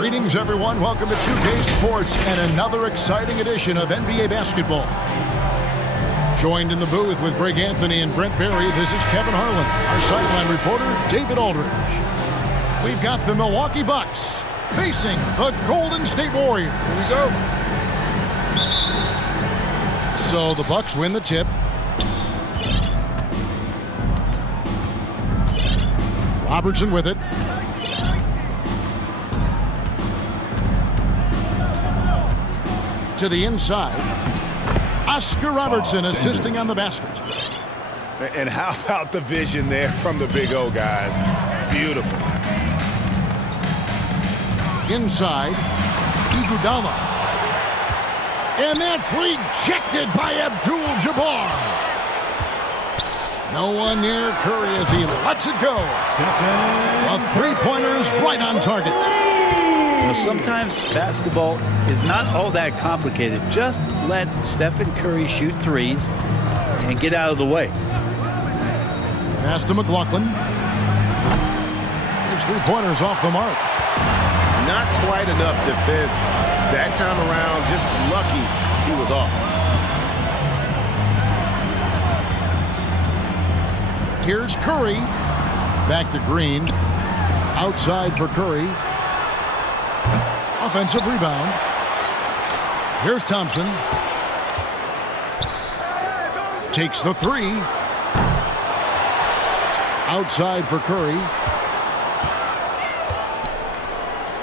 Greetings, everyone. Welcome to 2K Sports and another exciting edition of NBA basketball. Joined in the booth with Greg Anthony and Brent Barry, this is Kevin Harlan. Our sideline reporter, David Aldridge. We've got the Milwaukee Bucks facing the Golden State Warriors. Here we go. So the Bucks win the tip. Robertson with it. To the inside. Oscar Robertson assisting on the basket. And how about the vision there from the Big O, guys? Beautiful. Inside. Iguodala. And that's rejected by Abdul-Jabbar. No one near Curry as he lets it go. A three-pointer is right on target. Sometimes basketball is not all that complicated. Just let Stephen Curry shoot threes and get out of the way. Pass to McLaughlin. His three-pointer's off the mark. Not quite enough defense. That time around, just lucky he was off. Here's Curry. Back to Green. Outside for Curry. Offensive rebound. Here's Thompson. Takes the three. Outside for Curry.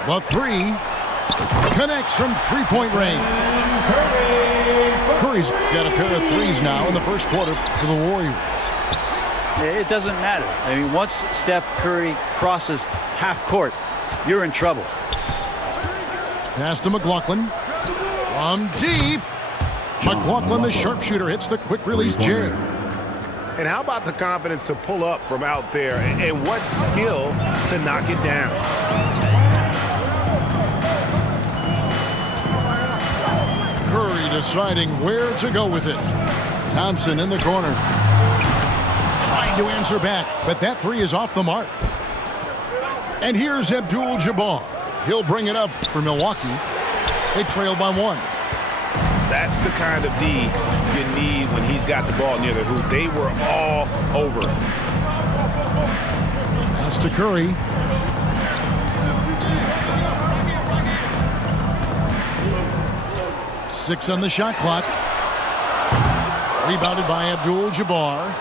The three. Connects from three-point range. Curry's got a pair of threes now in the first quarter for the Warriors. It doesn't matter. I mean, once Steph Curry crosses half court, you're in trouble. Pass to McLaughlin. From deep. McLaughlin, the sharpshooter, hits the quick-release J. And how about the confidence to pull up from out there, and what skill to knock it down? Curry deciding where to go with it. Thompson in the corner. Trying to answer back, but that three is off the mark. And here's Abdul-Jabbar. He'll bring it up for Milwaukee. They trail by one. That's the kind of D you need when he's got the ball near the hoop. They were all over it. Pass to Curry. Six on the shot clock. Rebounded by Abdul-Jabbar.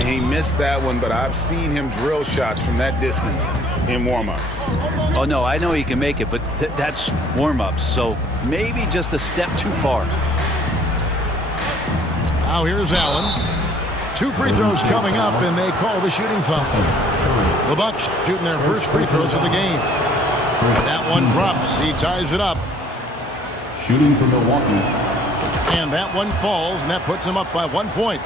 He missed that one, but I've seen him drill shots from that distance in warm-up. Oh, no, I know he can make it, but that's warm-ups, so maybe just a step too far. Now here's Allen. Two free throws coming up, and they call the shooting foul. The Bucks shooting their first free throws of the game. That one drops. He ties it up. Shooting for Milwaukee. And that one falls, and that puts him up by 1 point.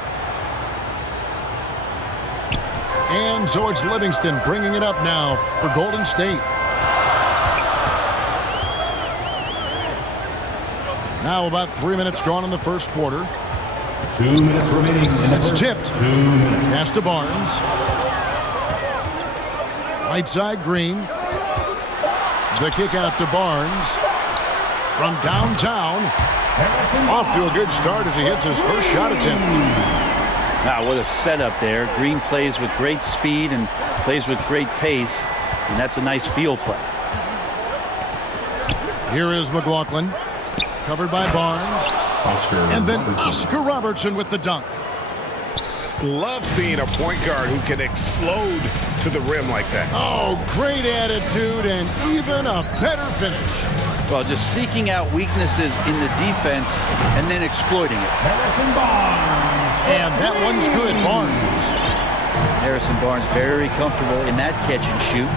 And so it's Livingston bringing it up now for Golden State. Now about 3 minutes gone in the first quarter. 2 minutes remaining. It's tipped. 2 minutes. Pass to Barnes. Right side, Green. The kick out to Barnes. From downtown. Off to a good start as he hits his first shot attempt. Now, what a setup there. Green plays with great speed and plays with great pace, and that's a nice field play. Here is McLaughlin. Covered by Barnes. And then Oscar Robertson with the dunk. Love seeing a point guard who can explode to the rim like that. Oh, great attitude and even a better finish. Well, just seeking out weaknesses in the defense and then exploiting it. Harrison Barnes. And that one's good, Barnes. Harrison Barnes very comfortable in that catch and shoot.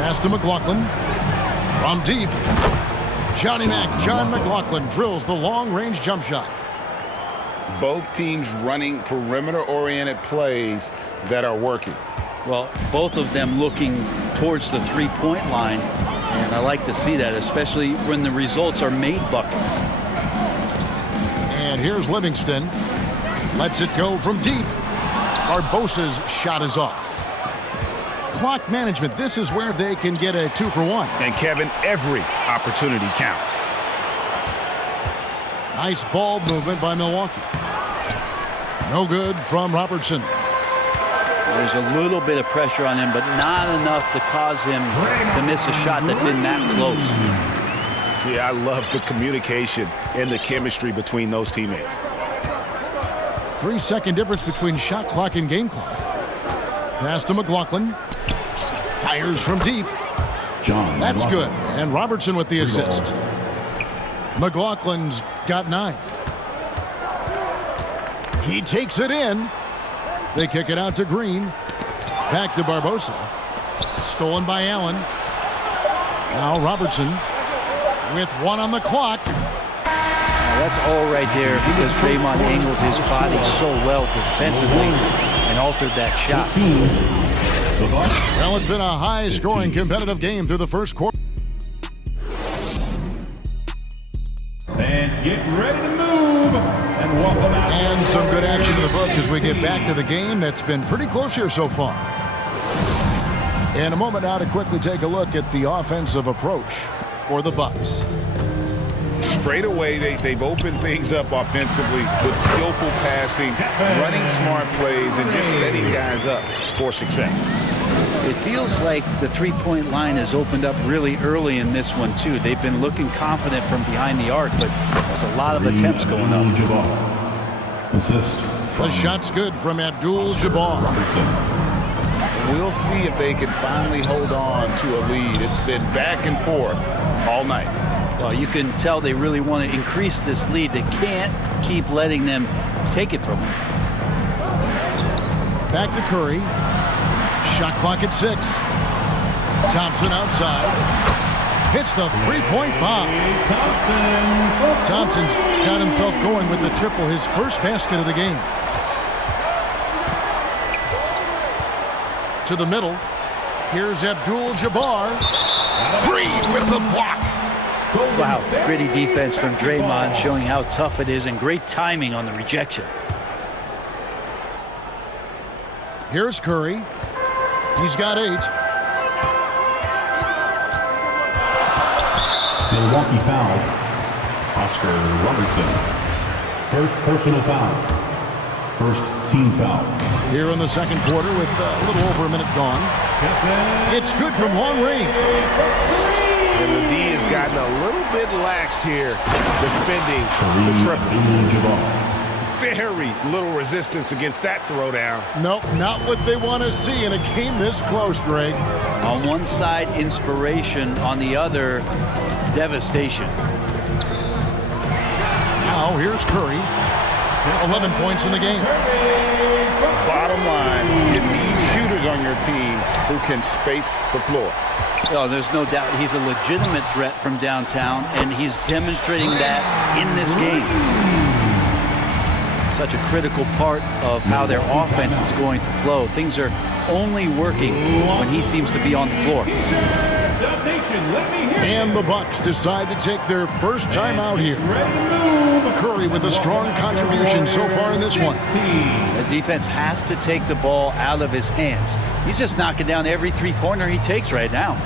Pass to McLaughlin. From deep. John McLaughlin drills the long-range jump shot. Both teams running perimeter-oriented plays that are working. Well, both of them looking towards the three-point line, and I like to see that, especially when the results are made buckets. And here's Livingston. Lets it go from deep. Barbosa's shot is off. clock management. This is where they can get a 2-for-1. And Kevin, every opportunity counts. Nice ball movement by Milwaukee. No good from Robertson. There's a little bit of pressure on him, but not enough to cause him to miss a shot that's in that close. Yeah, I love the communication and the chemistry between those teammates. 3-second difference between shot clock and game clock. Pass to McLaughlin. Fires from deep. John That's McLaughlin. good. And Robertson with the assist. McLaughlin's got 9. He takes it in. They kick it out to Green. Back to Barbosa. Stolen by Allen. Now Robertson with 1 on the clock. That's all right there because Draymond angled his body so well defensively and altered that shot. The Bucks. Well, it's been a high-scoring competitive game through the first quarter. Fans, get ready to move and welcome out. And some good action in the books as we get back to the game that's been pretty close here so far. In a moment now to quickly take a look at the offensive approach for the Bucks. Straight away, they've opened things up offensively with skillful passing, running smart plays, and just setting guys up for success. It feels like the three-point line has opened up really early in this one, too. They've been looking confident from behind the arc, but there's a lot of attempts going up. Abdul-Jabbar. Assist. The shot's good from Abdul-Jabbar. Robertson. We'll see if they can finally hold on to a lead. It's been back and forth all night. Well, you can tell they really want to increase this lead. They can't keep letting them take it from them. Back to Curry. Shot clock at 6. Thompson outside. Hits the three-point bomb. Thompson's got himself going with the triple, his first basket of the game. To the middle. Here's Abdul-Jabbar. Green with the block. Wow, gritty defense from Draymond, showing how tough it is and great timing on the rejection. Here's Curry. He's got 8. Milwaukee foul. Oscar Robertson. First personal foul. First team foul. Here in the second quarter with a little over a minute gone. It's good from long range. And the D has gotten a little bit laxed here defending the triple. Very little resistance against that throwdown. Nope, not what they want to see in a game this close, Greg. On one side, inspiration. On the other, devastation. Now here's Curry. 11 points in the game. Bottom line, you need shooters on your team who can space the floor. Oh, there's no doubt he's a legitimate threat from downtown, and he's demonstrating that in this game. Such a critical part of how their offense is going to flow. Things are only working when he seems to be on the floor. And the Bucks decide to take their first time out here. Curry with a strong contribution so far in this one. The defense has to take the ball out of his hands. He's just knocking down every three-pointer he takes right now.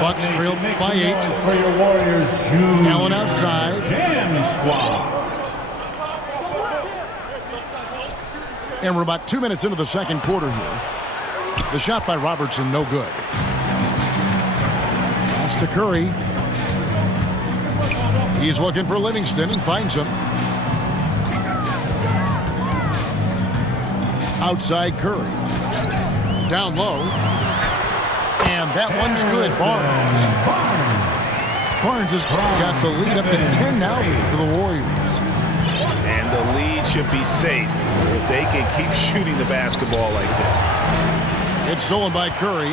Bucks trailed by 8. For your Warriors, Allen outside. Jam Squad. And we're about 2 minutes into the second quarter here. The shot by Robertson, no good. Pass to Curry. He's looking for Livingston and finds him. Outside Curry. Down low. And that one's good. Barnes. Barnes has got the lead up to 10 now for the Warriors. And the lead should be safe if they can keep shooting the basketball like this. It's stolen by Curry.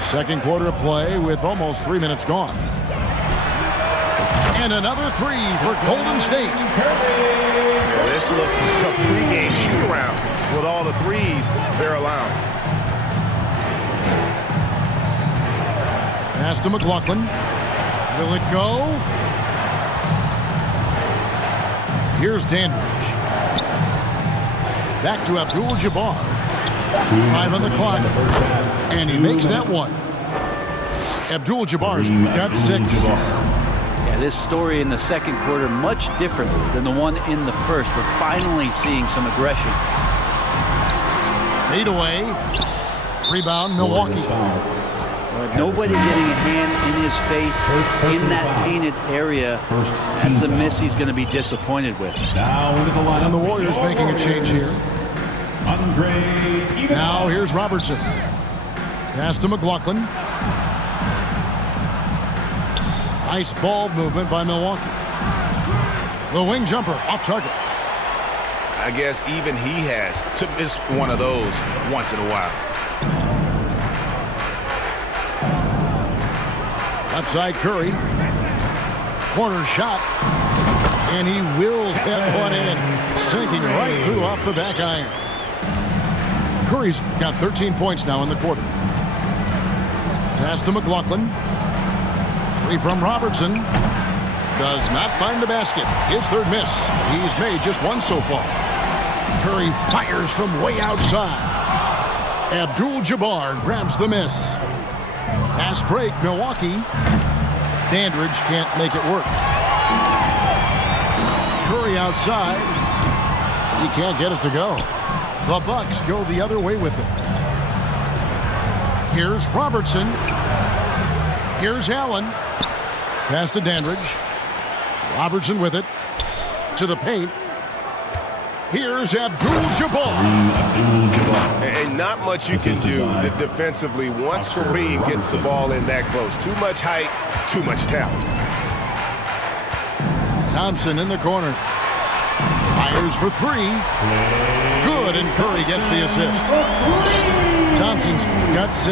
Second quarter of play with almost 3 minutes gone. And another three for Golden State. Well, this looks like a pregame shoot-around with all the threes they're allowing. Pass to McLaughlin. Will it go? Here's Dandridge. Back to Abdul-Jabbar. 5 on the clock. And he makes that one. Abdul-Jabbar's got 6. Yeah, this story in the second quarter much different than the one in the first. We're finally seeing some aggression. Fade away. Rebound, Milwaukee. Nobody getting a hand in his face in that painted area. That's a miss he's going to be disappointed with. Now into the line. And the Warriors making a change here. Now here's Robertson. Pass to McLaughlin. Nice ball movement by Milwaukee. The wing jumper off target. I guess even he has to miss one of those once in a while. Left side Curry. Corner shot. And he wills that one in. Sinking right through off the back iron. Curry's got 13 points now in the quarter. Pass to McLaughlin. Free from Robertson. Does not find the basket. His third miss. He's made just one so far. Curry fires from way outside. Abdul-Jabbar grabs the miss. Fast break, Milwaukee. Dandridge can't make it work. Curry outside. He can't get it to go. The Bucks go the other way with it. Here's Robertson. Here's Allen. Pass to Dandridge. Robertson with it. To the paint. Here's Abdul-Jabbar. And not much you can do defensively once Kareem gets the ball in that close. Too much height, too much talent. Thompson in the corner. Fires for 3. Good, and Curry gets the assist. Thompson's got 6.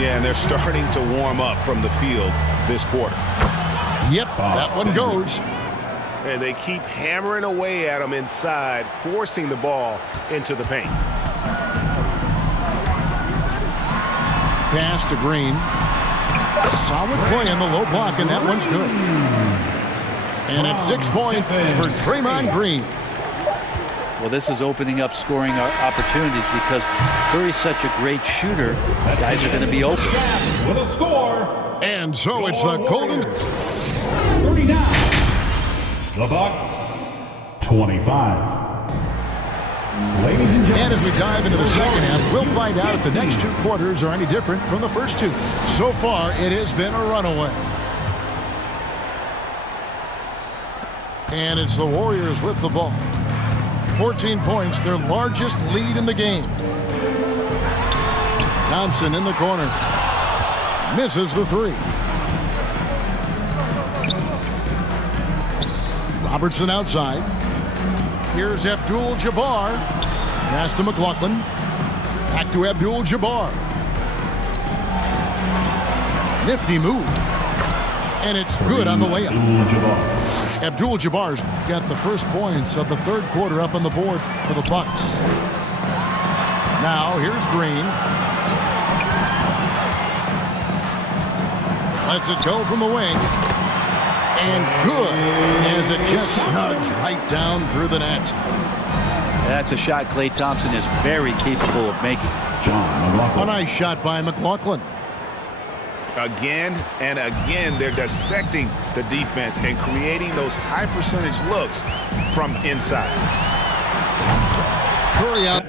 Yeah, and they're starting to warm up from the field this quarter. Yep, that one goes. And they keep hammering away at him inside, forcing the ball into the paint. Pass to Green. Solid play in the low block, and that one's good. And it's 6 points for Draymond Green. Well, this is opening up scoring opportunities because Curry's such a great shooter. Guys are going to be open. With a score. And so it's the Golden... 39. The Bucks, 25. Ladies and gentlemen. And as we dive into the second half, we'll find out if the next 2 quarters are any different from the first 2. So far, it has been a runaway. And it's the Warriors with the ball. 14 points, their largest lead in the game. Thompson in the corner. Misses the 3. Robertson outside. Here's Abdul-Jabbar. Pass to McLaughlin. Back to Abdul-Jabbar. Nifty move. And it's good on the layup. Abdul-Jabbar's got the first points of the third quarter up on the board for the Bucks. Now here's Green. Lets it go from the wing. And good as it just snugs right down through the net. That's a shot Klay Thompson is very capable of making. John McLaughlin. A nice shot by McLaughlin. Again and again, they're dissecting the defense and creating those high percentage looks from inside. Curry out.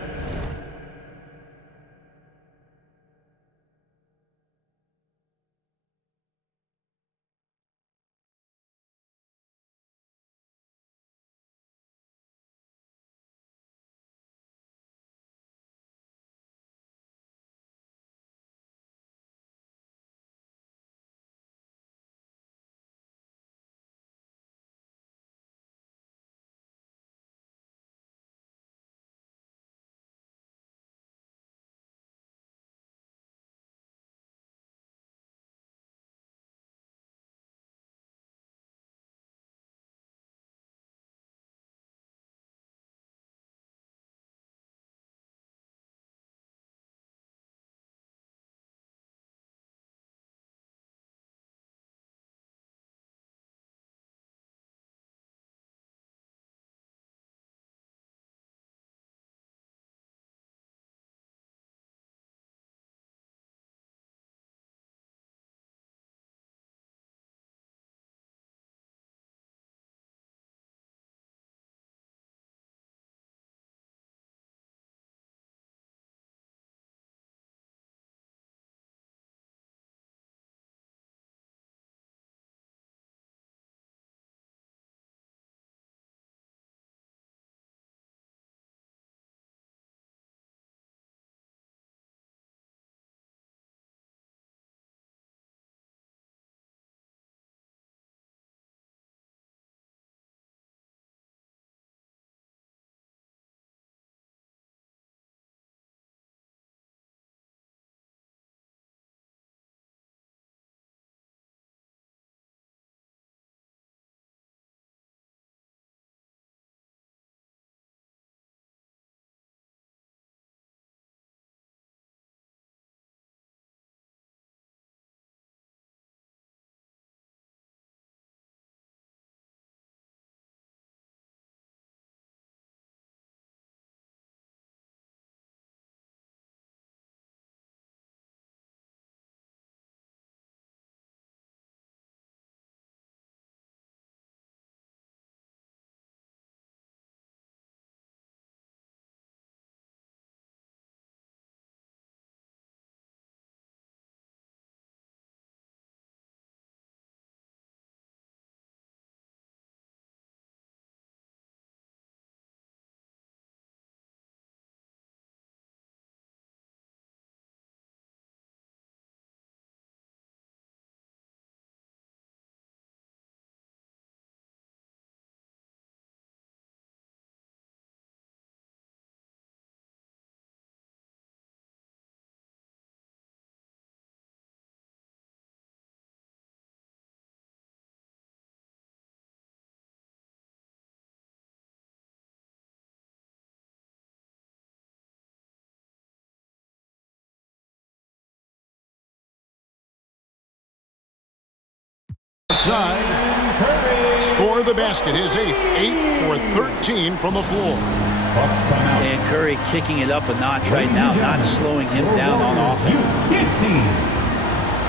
Outside. Score the basket. His 8th. 8 for 13 from the floor. And Curry kicking it up a notch right now, not slowing him down on offense.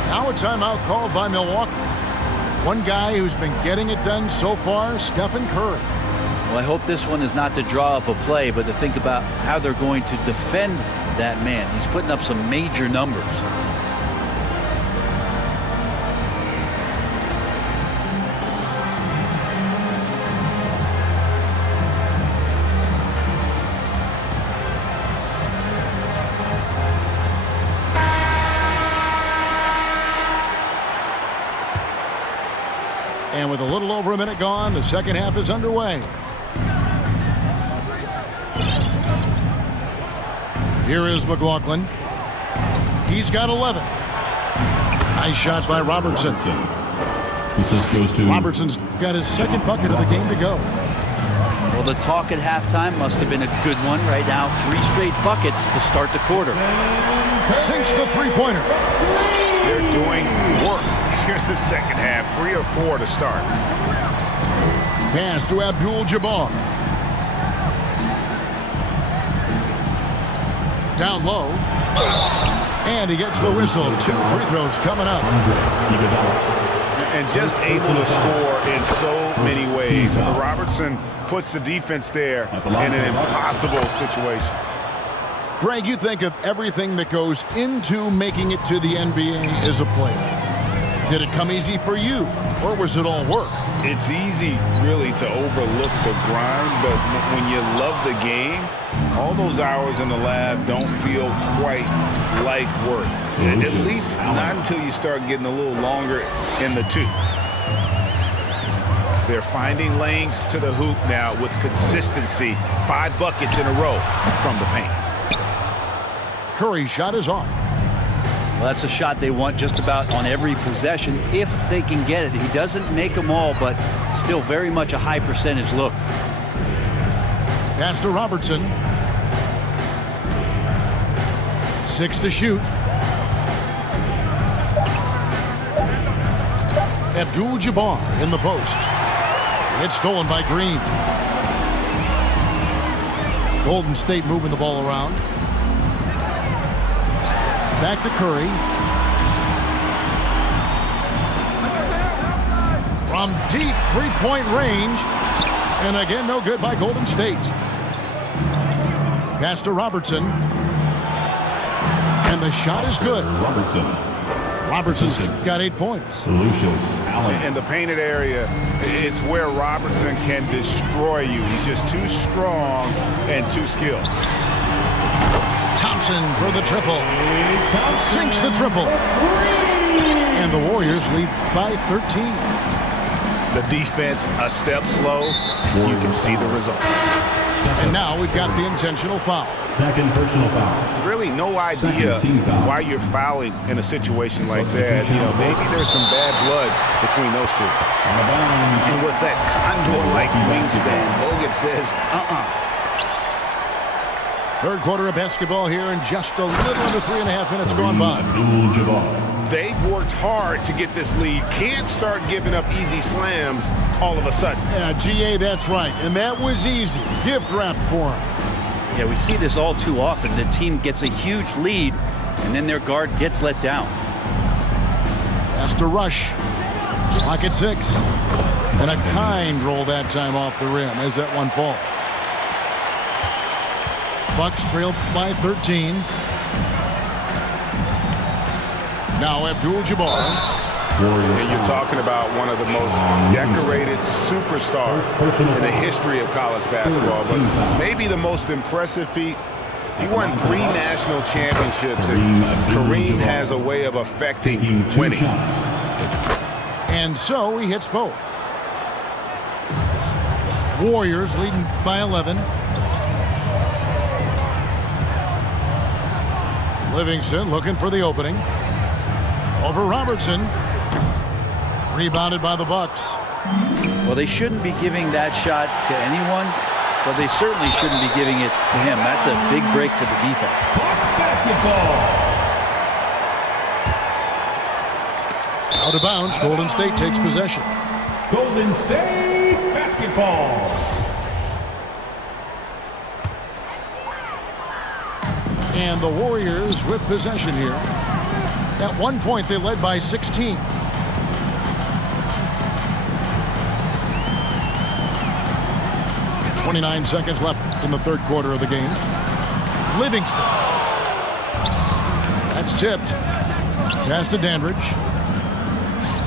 Now a timeout called by Milwaukee. One guy who's been getting it done so far, Stephen Curry. Well, I hope this one is not to draw up a play, but to think about how they're going to defend that man. He's putting up some major numbers. And with a little over a minute gone, the second half is underway. Here is McLaughlin. He's got 11. Nice shot by Robertson. Robertson's got his second bucket of the game to go. Well, the talk at halftime must have been a good one. Right now, 3 straight buckets to start the quarter. Sinks the three-pointer. They're doing work here in the second half. 3 or 4 to start. Pass to Abdul-Jabbar. Down low. And he gets the whistle. 2 free throws coming up. And just able to score in so many ways. Robertson puts the defense there in an impossible situation. Greg, you think of everything that goes into making it to the NBA as a player. Did it come easy for you, or was it all work? It's easy, really, to overlook the grind, but when you love the game, all those hours in the lab don't feel quite like work. At least not until you start getting a little longer in the tooth. They're finding lanes to the hoop now with consistency. 5 buckets in a row from the paint. Curry's shot is off. Well, that's a shot they want just about on every possession if they can get it. He doesn't make them all, but still very much a high percentage look. Pass to Robertson. 6 to shoot. Abdul-Jabbar in the post. It's stolen by Green. Golden State moving the ball around. Back to Curry. From deep three-point range. And again, no good by Golden State. Pass to Robertson. And the shot is good. Robertson's got 8 points. In the painted area, it's where Robertson can destroy you. He's just too strong and too skilled. Thompson for the triple. Sinks the triple. And the Warriors lead by 13. The defense a step slow. You can see the result. And now we've got the intentional foul. Second personal foul. Really no idea why you're fouling in a situation like that. You know, maybe there's some bad blood between those two. And with that condor-like wingspan, Bogut says, Third quarter of basketball here, and just a little under 3.5 minutes gone by. They've worked hard to get this lead. Can't start giving up easy slams all of a sudden. Yeah, GA, that's right. And that was easy. Gift wrap for him. Yeah, we see this all too often. The team gets a huge lead, and then their guard gets let down. Has to rush. Clock at 6. And a kind roll that time off the rim as that one falls. Bucks trail by 13. Now Abdul-Jabbar. And you're talking about one of the most decorated superstars in the history of college basketball, but maybe the most impressive feat. He won 3 national championships, and Kareem has a way of affecting winning. And so he hits both. Warriors leading by 11. Livingston looking for the opening. Over Robertson. Rebounded by the Bucks. Well, they shouldn't be giving that shot to anyone, but they certainly shouldn't be giving it to him. That's a big break for the defense. Bucks basketball. Out of bounds, Golden State takes possession. Golden State basketball. And the Warriors with possession here. At one point, they led by 16. .29 seconds left in the third quarter of the game. Livingston. That's tipped. Pass to Dandridge.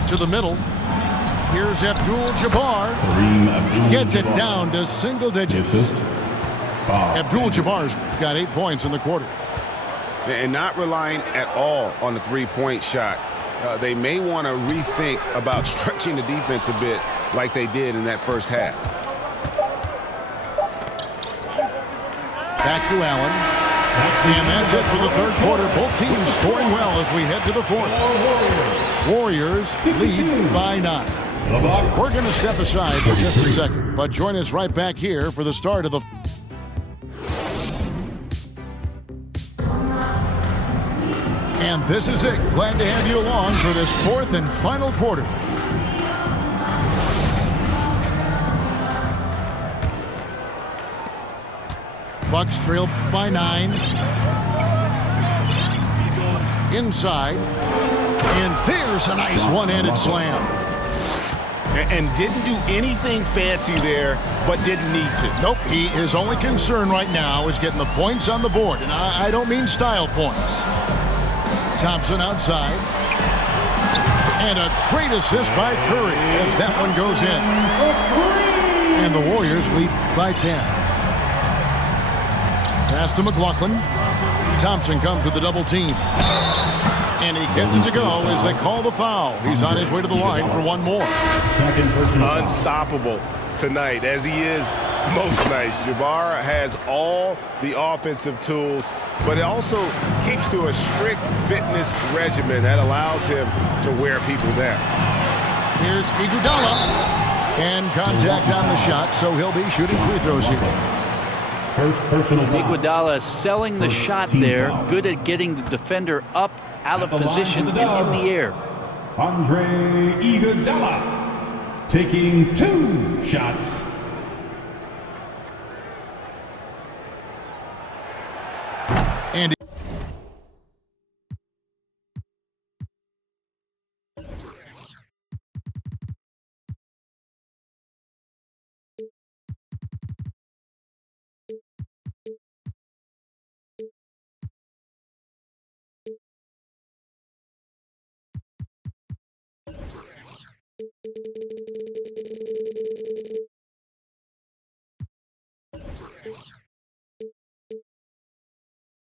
To the middle. Here's Abdul-Jabbar. Gets it down to single digits. Abdul-Jabbar's got 8 points in the quarter. And not relying at all on the three-point shot. They may want to rethink about stretching the defense a bit like they did in that first half. Back to Allen. And that's it for the third quarter. Both teams scoring well as we head to the fourth. Warriors lead by 9. We're going to step aside for just a second, but join us right back here for the start of the... And this is it. Glad to have you along for this fourth and final quarter. Bucks trail by 9. inside. And there's a nice one-handed slam. And didn't do anything fancy there, but didn't need to. Nope, his only concern right now is getting the points on the board. And I don't mean style points. Thompson outside. And a great assist by Curry as that one goes in. And the Warriors lead by 10. Pass to McLaughlin. Thompson comes with the double team. And he gets it to go as they call the foul. He's on his way to the line for one more. Unstoppable tonight, as he is most nights. Jabbar has all the offensive tools, but it also keeps to a strict fitness regimen that allows him to wear people down. Here's Iguodala. And contact on the shot, so he'll be shooting free throws here. First personal foul. Iguodala selling the shot there. Good at getting the defender up, out of position, and in the air. Andre Iguodala taking 2 shots. And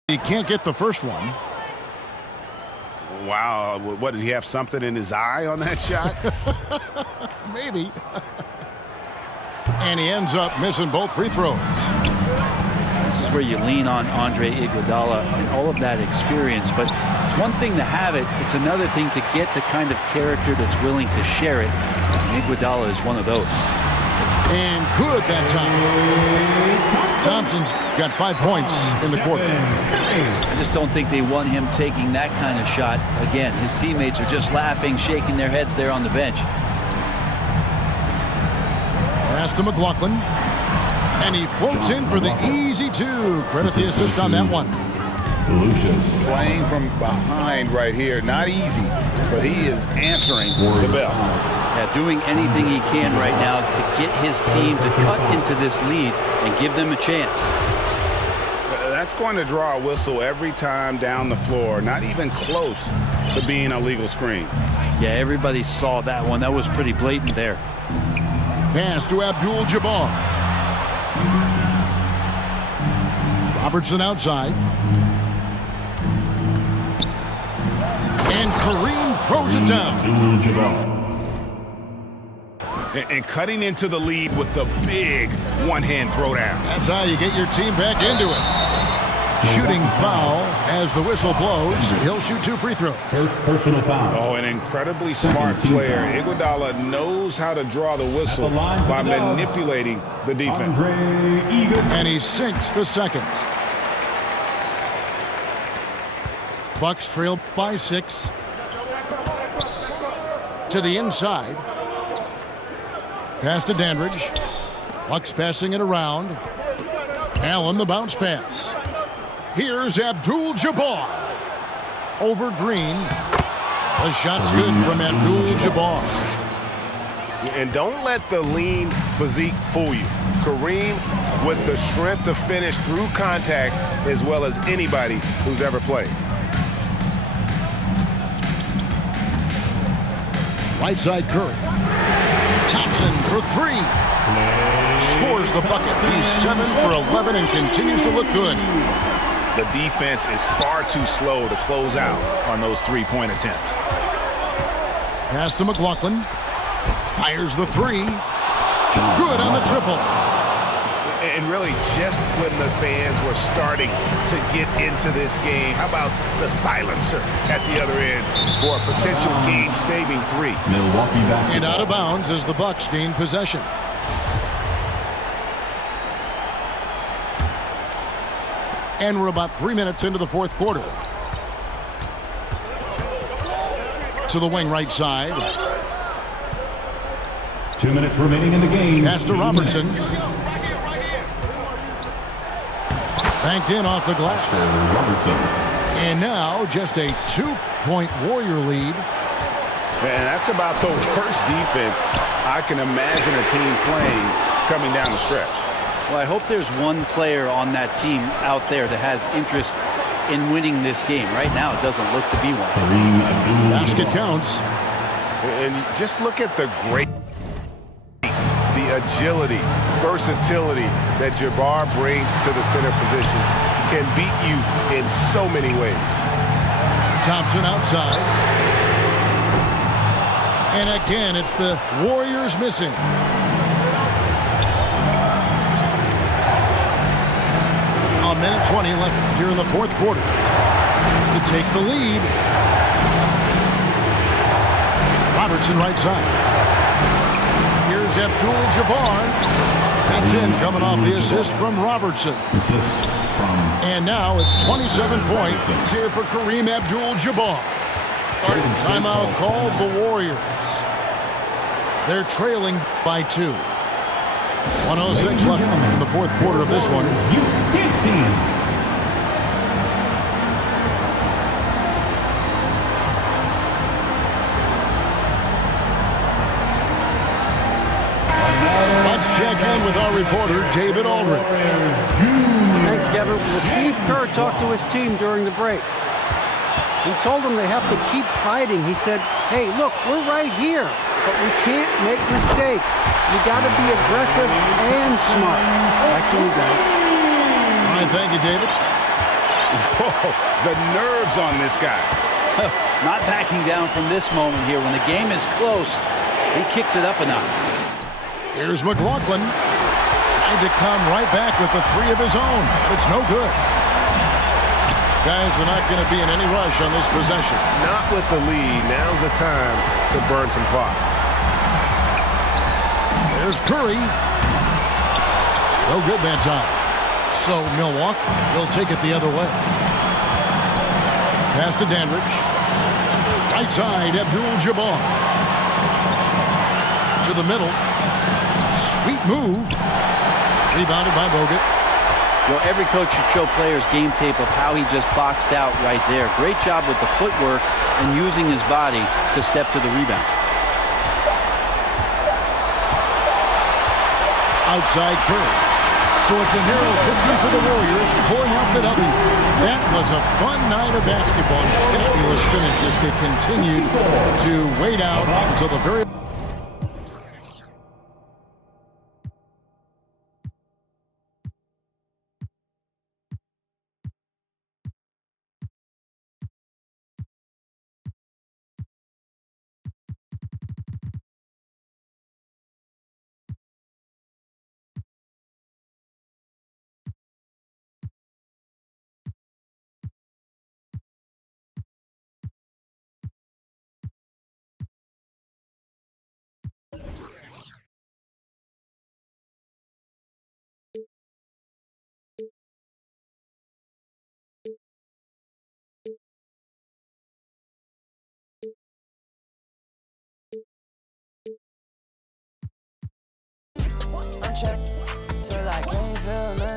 he can't get the first one. Wow, what, did he have something in his eye on that shot? Maybe. And he ends up missing both free throws. This is where you lean on Andre Iguodala and all of that experience. But it's one thing to have it. It's another thing to get the kind of character that's willing to share it. And Iguodala is one of those. And good that time. Thompson's got 5 points in the quarter. I just don't think they want him taking that kind of shot. Again, his teammates are just laughing, shaking their heads there on the bench. Pass to McLaughlin. And he floats in for the easy 2. Credit the assist on that one. Lucius. Playing from behind right here. Not easy, but he is answering the bell. Yeah, doing anything he can right now to get his team to cut into this lead and give them a chance. That's going to draw a whistle every time down the floor. Not even close to being a legal screen. Yeah, everybody saw that one. That was pretty blatant there. Pass to Abdul-Jabbar. Robertson outside. And Kareem throws it down. Abdul-Jabbar. And cutting into the lead with the big one-hand throwdown. That's how you get your team back into it. Shooting foul as the whistle blows. He'll shoot 2 free throws. First personal foul. Oh, an incredibly smart player. Iguodala knows how to draw the whistle by manipulating the defense. And he sinks the second. Bucks trail by 6. To the inside. Pass to Dandridge. Bucks passing it around. Allen the bounce pass. Here's Abdul-Jabbar. Over Green. The shot's good from Abdul-Jabbar. And don't let the lean physique fool you. Kareem with the strength to finish through contact as well as anybody who's ever played. Right side Curry. Thompson for 3. Scores the bucket. He's 7 for 11 and continues to look good. The defense is far too slow to close out on those three-point attempts. Pass to McLaughlin. Fires the 3. Good on the triple. And really, just when the fans were starting to get into this game, how about the silencer at the other end for a potential game-saving 3? Milwaukee basketball. And out of bounds as the Bucks gain possession. And we're about 3 minutes into the fourth quarter. To the wing right side. 2 minutes remaining in the game. Pass to Robertson. Banked in off the glass. Robertson. And now just a 2 8-point Warrior lead. And that's about the worst defense I can imagine a team playing coming down the stretch. Well, I hope there's one player on that team out there that has interest in winning this game. Right now, it doesn't look to be one. Basket counts. And just look at the grace, the agility, versatility that Jabbar brings to the center position. Can beat you in so many ways. Thompson outside. And again, it's the Warriors missing. A minute 20 left here in the fourth quarter to take the lead. Robertson right side. Here's Abdul-Jabbar. That's in, coming off the assist from Robertson. Assist from. And now it's 27 points here for Kareem Abdul-Jabbar. Timeout called the Warriors. They're trailing by 2. 106 left in the fourth quarter of this one. Let's check in with our reporter, David Aldridge. Thanks, Kevin. Well, Steve Kerr talked to his team during the break. He told them they have to keep fighting. He said, hey, look, we're right here, but we can't make mistakes. You got to be aggressive and smart. Back to you guys. All right, thank you, David. Whoa, the nerves on this guy. Not backing down from this moment here. When the game is close, he kicks it up a notch. Here's McLaughlin. Trying to come right back with the three of his own. But it's no good. Guys are not going to be in any rush on this possession. Not with the lead. Now's the time to burn some clock. There's Curry. No good that time. So Milwaukee will take it the other way. Pass to Dandridge. Right side, Abdul-Jabbar. To the middle. Sweet move. Rebounded by Bogut. You know, every coach should show players game tape of how he just boxed out right there. Great job with the footwork and using his body to step to the rebound. Outside Curry. So it's a narrow victory for the Warriors, pulling out the W. That was a fun night of basketball. Fabulous finishes that continued to wait out until the very... I'm trapped till I can't feel nothing.